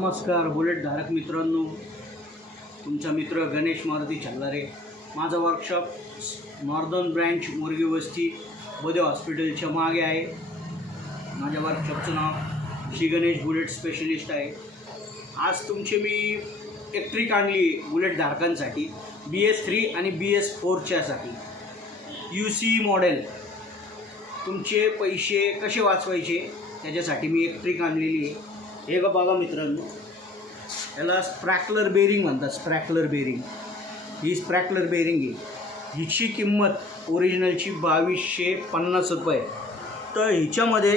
नमस्कार बुलेट धारक मित्रांनो, तुमचा मित्र गणेश मारुती चल्लारे। माझा वर्कशॉप नॉर्दर्न ब्रँच मुरगी वस्ती बदे हॉस्पिटलच्या मागे आहे। माझ्या वर्कशॉपचं नाव श्री गणेश बुलेट स्पेशलिस्ट आहे। आज तुमचे मी एक ट्रिक आणली बुलेट धारकांसाठी, BS3 आणि BS4च्यासाठी। UC मॉडेल तुमचे पैसे कसे वाचवायचे त्याच्यासाठी मी एक ट्रिक आणलेली आहे। हे बघा मित्रांनो, याला स्प्रॅकलर बेरिंग म्हणतात। स्प्रॅकलर बेरिंग ही स्प्रॅकलर बेरिंग आहे। हिची किंमत ओरिजिनलची 2250 रुपये। तर हिच्यामध्ये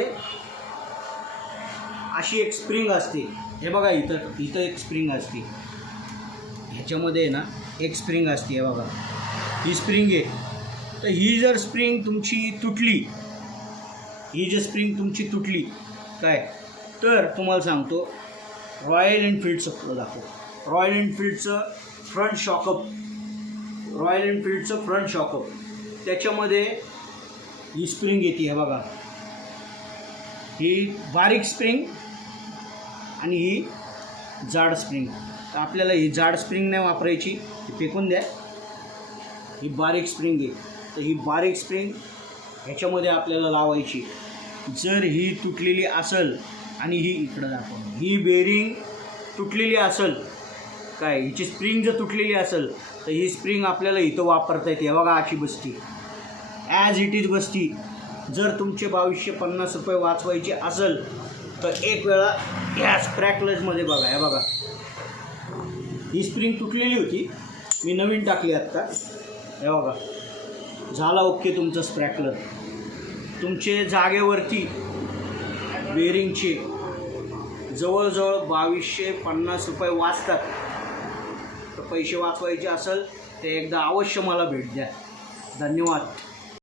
अशी एक स्प्रिंग असते, हे बघा इथं एक स्प्रिंग असते, ह्याच्यामध्ये ना एक स्प्रिंग असते, हे बघा ही स्प्रिंग आहे। तर ही जर स्प्रिंग तुमची तुटली, ही जर स्प्रिंग तुमची तुटली काय, तर तुम्हाला सांगतो रॉयल एनफिल्डचं पुढं दाखव। रॉयल एनफिल्डचं फ्रंट शॉकअप त्याच्यामध्ये ही स्प्रिंग येते, हे बघा ही बारीक स्प्रिंग आणि ही जाड स्प्रिंग। तर आपल्याला ही जाड स्प्रिंग नाही वापरायची, ही फेकून द्या। ही बारीक स्प्रिंग आहे, तर ही बारीक स्प्रिंग ह्याच्यामध्ये आपल्याला लावायची। जर ही तुटलेली असेल आणि ही इकडं दाखवून ही बेरिंग तुटलेली असेल काय, हिची स्प्रिंग जर तुटलेली असेल तर ही स्प्रिंग आपल्याला इथं वापरता येते, बघा अशी बसती, ॲज इट इज बसती। जर तुमचे 2250 रुपये वाचवायचे असेल तर एक वेळा ह्या स्प्रॅकलर्समध्ये बघा, हे बघा ही स्प्रिंग तुटलेली होती, मी नवीन टाकली आत्ता, हे बघा झाला ओके तुमचं स्प्रॅकलर। तुमचे जागेवरती बेरिंगचे जवळजवळ 2250 रुपये वाचतात। तर पैसे वाचवायचे असेल तर एकदा अवश्य मला भेट द्या। धन्यवाद।